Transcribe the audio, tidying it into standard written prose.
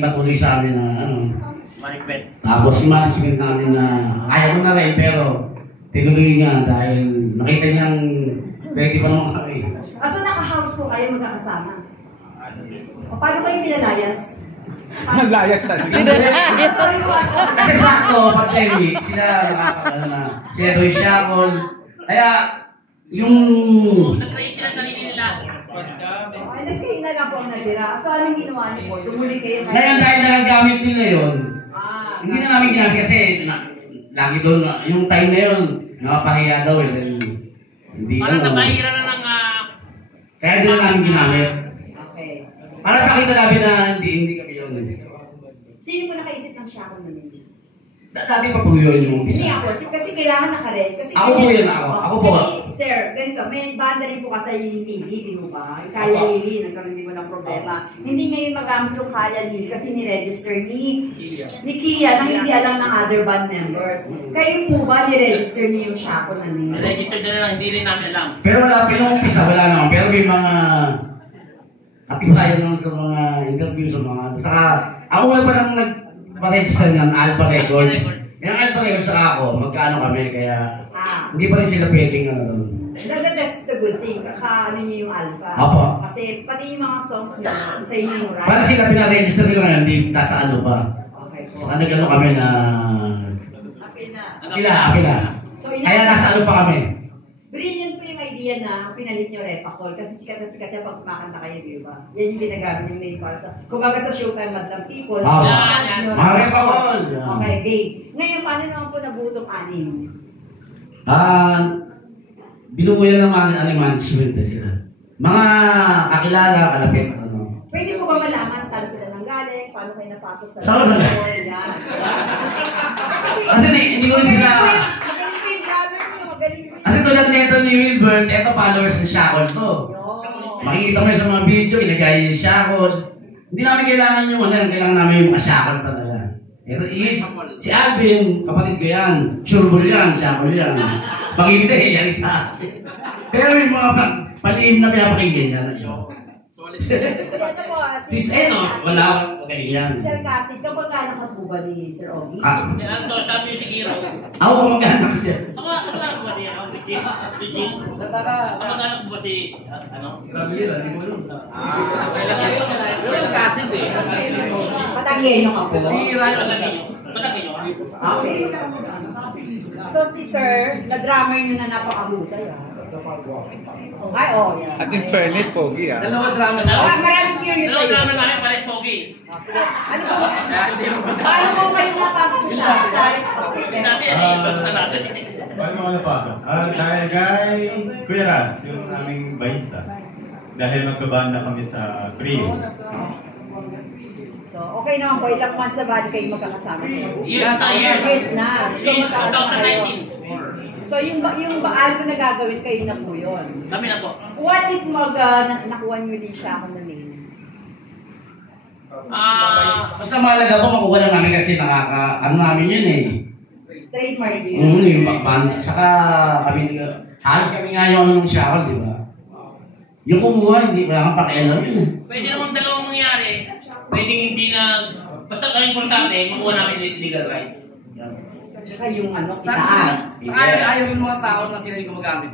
Patuloy sa amin na management. Tapos management namin na ayaw ko na rin pero tinuloy niya dahil nakita niyang ready pa naman kami. So naka-house po kayo magkakasama? O paano kayo pinalayas? Layas na. Kasi sakto, pag 10 weeks, sila sila doon siyakol. Kaya yung... Nag-create sila sarili nila. Ay, nas kayo na lang po ang natira. So anong ginawa niyo po? Tumuli kayo kayo? Ngayon dahil nagagamit nila yun, hindi na namin ginamit kasi lagi doon, yung time na yun, nakapahiya daw eh. Hindi Parang nabahira na ng... Kaya hindi na namin ginamit. Okay. Para pakita namin na hindi kami yun. Sino po nakaisip ng shackle na nila? Dati pa po yun yung umpisa. Hindi ako, kasi kailangan naka-red. Ako po yun, ako po. Kasi, sir, ganito, may banda rin po kasi yung Lily, di mo ba? Yung Kaya Lily, nagkaroon din mo ng problema. Hindi ngayon magamit yung Kaya Lily kasi ni-register ni Kia nang hindi alam ng other band members. Kayo po ba ni-register niyo yung shackle na nila? Register na lang, hindi rin namin alam. Pero wala, pinong-umpisa, wala naman. Pero may mga atibayan naman sa mga interview sa mga... Saka, ako nga pa lang nag-register ng Alpha Records. Yung Alpha Records saka ako, magkano kami, kaya hindi pa rin sila pwedeng ano doon. That's the good thing, kakaano niyo yung Alpha. Opo. Kasi pati yung mga songs niyo, sa inyo yung right. Parang sila pinaregister nila ngayon, hindi nasa ano pa. Okay po. Saka nag-ano kami na... Apila. So, Kaya nasa ano pa kami. brilliant po yung idea na pinalit nyo Repacol kasi sikat na sikat yan pag kumakanta kayo, di ba? Yan yung ginagamit yung name para sa... Kumbaga sa Showtime Madlang People, sa mga fans nyo. Mga Repacol! Okay, game. Ngayon, paano naman po nabutong anim? Binubuyan ng mga management sila. Mga kakilala, kalapit. Pwede po ba malaman saan sila nanggaling? Paano kayo napasok sa... Saan na? Kasi hindi ko rin sila... Kasi tulad nito ni Wilbert, eto followers ng Shackle to. Makikita mo sa mga video, ilagay yung Shackle. Hindi namin kailangan yung kailangan namin yung Shackle talaga. Ito is, si Alvin, kapatid ko yan, Sureball yan, Shackle yan. Bakit hindi, yan isa. Pero yung mga palihim na pinapakinggan yan. Sis, eto, wala magaling yan. Sir Cassie, kapag-anak ka po ba ni Sir Ogie? Ano sa Music Hero? Ako kumag-anak ko dyan. Ako ba si Regine? Kamag-anak mo ba si ano? Sabi nila, hindi mo yun. Yung kasis eh. Patanggenyo ka po? Patanggenyo ka? Okay. So si Sir, na-drummer nyo na napakahusay Ay, oh. At in fairness, Pogi ah. Dalawa drama na. Maraming curious sa'yo. Dalawa namin namin pares pogi. Ano po? Paano po kayo napasok sa shop? Sorry po. Hindi natin sa natin. Paano mo napasok? Dahil kay Kuya Ras, yung aming bahista. Dahil magkabanda kami sa Trio. So, okay naman po. Ilang months na ba kayo magkakasama sa Years na. So, Since magkakasama kayo. 2019. So, yung album na gagawin kayo na po yun. Kami na po. What if nakuha nyo din siya ako na name? Basta mahalaga po, makuha lang namin kasi ano namin yun eh. Trademark yun. Yung band. Saka kami, halos kami nga yung Shackle, di ba? Yung kumuha, wala kang pakialam yun eh. Pwede namang dalawang mangyari. Pwede hindi na... Basta kami importante, makuha namin legal rights. At saka yung Saka ayaw yung mga tao na sila yung gumagamit.